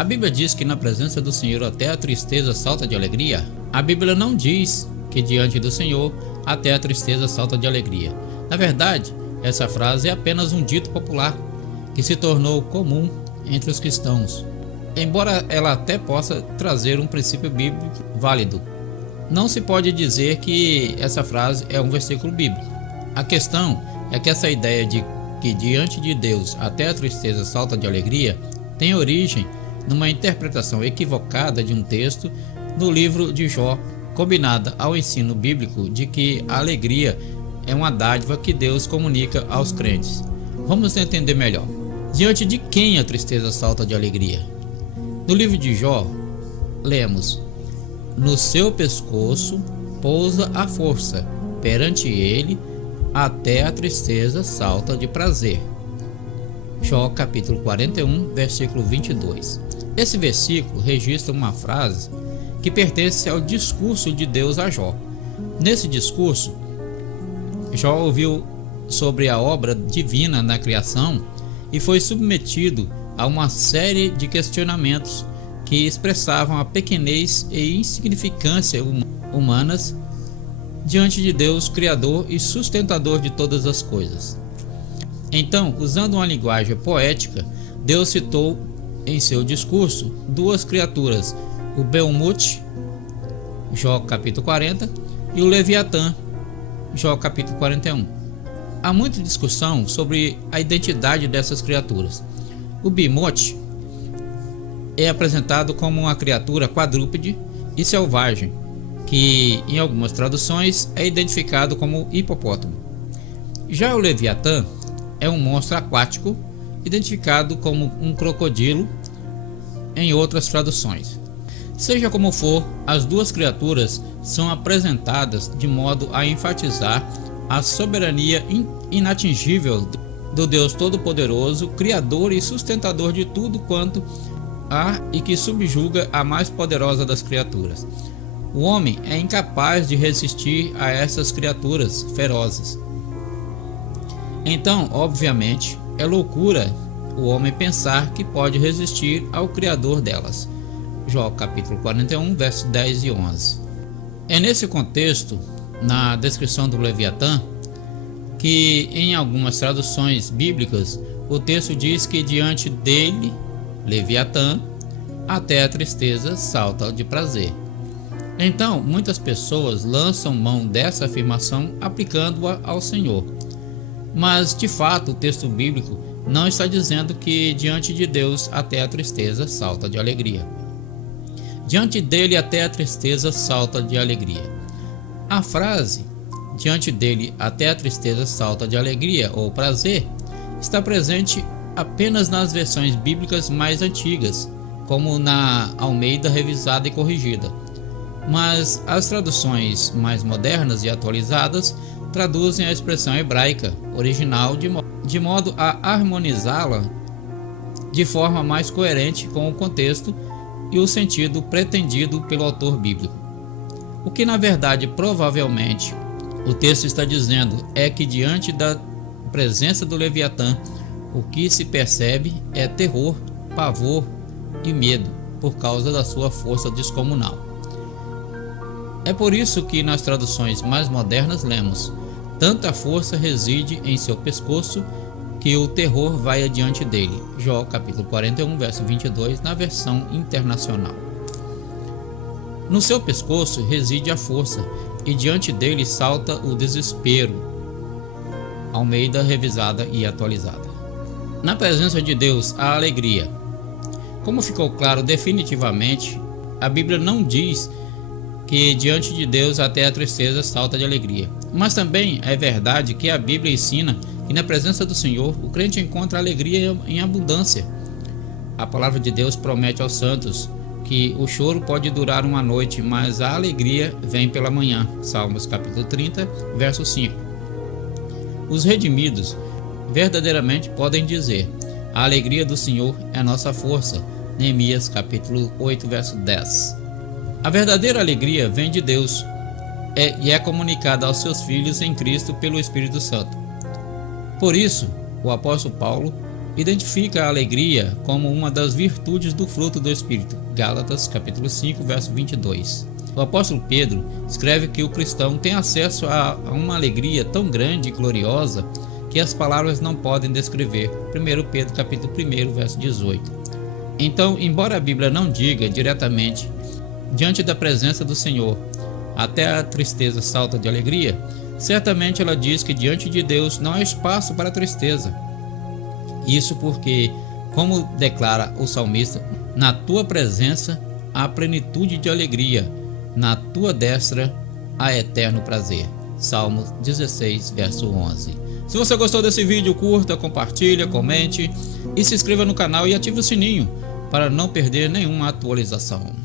A Bíblia diz que na presença do Senhor até a tristeza salta de alegria? A Bíblia não diz que diante do Senhor até a tristeza salta de alegria. Na verdade, essa frase é apenas um dito popular que se tornou comum entre os cristãos, embora ela até possa trazer um princípio bíblico válido. Não se pode dizer que essa frase é um versículo bíblico. A questão é que essa ideia de que diante de Deus até a tristeza salta de alegria tem origem numa interpretação equivocada de um texto no livro de Jó, combinada ao ensino bíblico de que a alegria é uma dádiva que Deus comunica aos crentes. Vamos entender melhor. Diante de quem a tristeza salta de alegria? No livro de Jó, lemos: no seu pescoço pousa a força, perante ele até a tristeza salta de prazer. Jó capítulo 41, versículo 22. Esse versículo registra uma frase que pertence ao discurso de Deus a Jó. Nesse discurso, Jó ouviu sobre a obra divina na criação e foi submetido a uma série de questionamentos que expressavam a pequenez e insignificância humanas diante de Deus, Criador e sustentador de todas as coisas. Então, usando uma linguagem poética, Deus citou em seu discurso duas criaturas, o Beumute, Jó capítulo 40, e o Leviatã, Jó capítulo 41. Há muita discussão sobre a identidade dessas criaturas. O Behemoth é apresentado como uma criatura quadrúpede e selvagem, que em algumas traduções é identificado como hipopótamo. Já o Leviatã é um monstro aquático, identificado como um crocodilo em outras traduções. Seja como for, as duas criaturas são apresentadas de modo a enfatizar a soberania inatingível do Deus Todo-Poderoso, Criador e sustentador de tudo quanto há e que subjuga a mais poderosa das criaturas. O homem é incapaz de resistir a essas criaturas ferozes. Então, obviamente, é loucura o homem pensar que pode resistir ao Criador delas. Jó capítulo 41, versos 10 e 11. É nesse contexto, na descrição do Leviatã, que em algumas traduções bíblicas o texto diz que diante dele, Leviatã, até a tristeza salta de prazer. Então, muitas pessoas lançam mão dessa afirmação aplicando-a ao Senhor. Mas, de fato, o texto bíblico não está dizendo que diante de Deus até a tristeza salta de alegria. Diante dele até a tristeza salta de alegria. A frase diante dele até a tristeza salta de alegria ou prazer está presente apenas nas versões bíblicas mais antigas, como na Almeida revisada e corrigida. Mas as traduções mais modernas e atualizadas traduzem a expressão hebraica original de modo a harmonizá-la de forma mais coerente com o contexto e o sentido pretendido pelo autor bíblico. O que na verdade provavelmente o texto está dizendo é que diante da presença do Leviatã, o que se percebe é terror, pavor e medo por causa da sua força descomunal. É por isso que nas traduções mais modernas lemos: tanta força reside em seu pescoço que o terror vai adiante dele. Jó capítulo 41, verso 22, na versão internacional. No seu pescoço reside a força, e diante dele salta o desespero. Almeida revisada e atualizada. Na presença de Deus, há alegria. Como ficou claro definitivamente, a Bíblia não diz que diante de Deus até a tristeza salta de alegria. Mas também é verdade que a Bíblia ensina que na presença do Senhor o crente encontra alegria em abundância. A palavra de Deus promete aos santos que o choro pode durar uma noite, mas a alegria vem pela manhã. Salmos capítulo 30, verso 5. Os redimidos verdadeiramente podem dizer: a alegria do Senhor é nossa força. Neemias capítulo 8, verso 10. A verdadeira alegria vem de Deus e é comunicada aos seus filhos em Cristo pelo Espírito Santo. Por isso, o apóstolo Paulo identifica a alegria como uma das virtudes do fruto do Espírito. Gálatas capítulo 5, verso 22. O apóstolo Pedro escreve que o cristão tem acesso a uma alegria tão grande e gloriosa que as palavras não podem descrever. 1 Pedro capítulo 1, verso 18. Então, embora a Bíblia não diga diretamente, diante da presença do Senhor, até a tristeza salta de alegria, certamente ela diz que diante de Deus não há espaço para tristeza. Isso porque, como declara o salmista, na tua presença há plenitude de alegria, na tua destra há eterno prazer. Salmos 16, verso 11. Se você gostou desse vídeo, curta, compartilha, comente e se inscreva no canal e ative o sininho para não perder nenhuma atualização.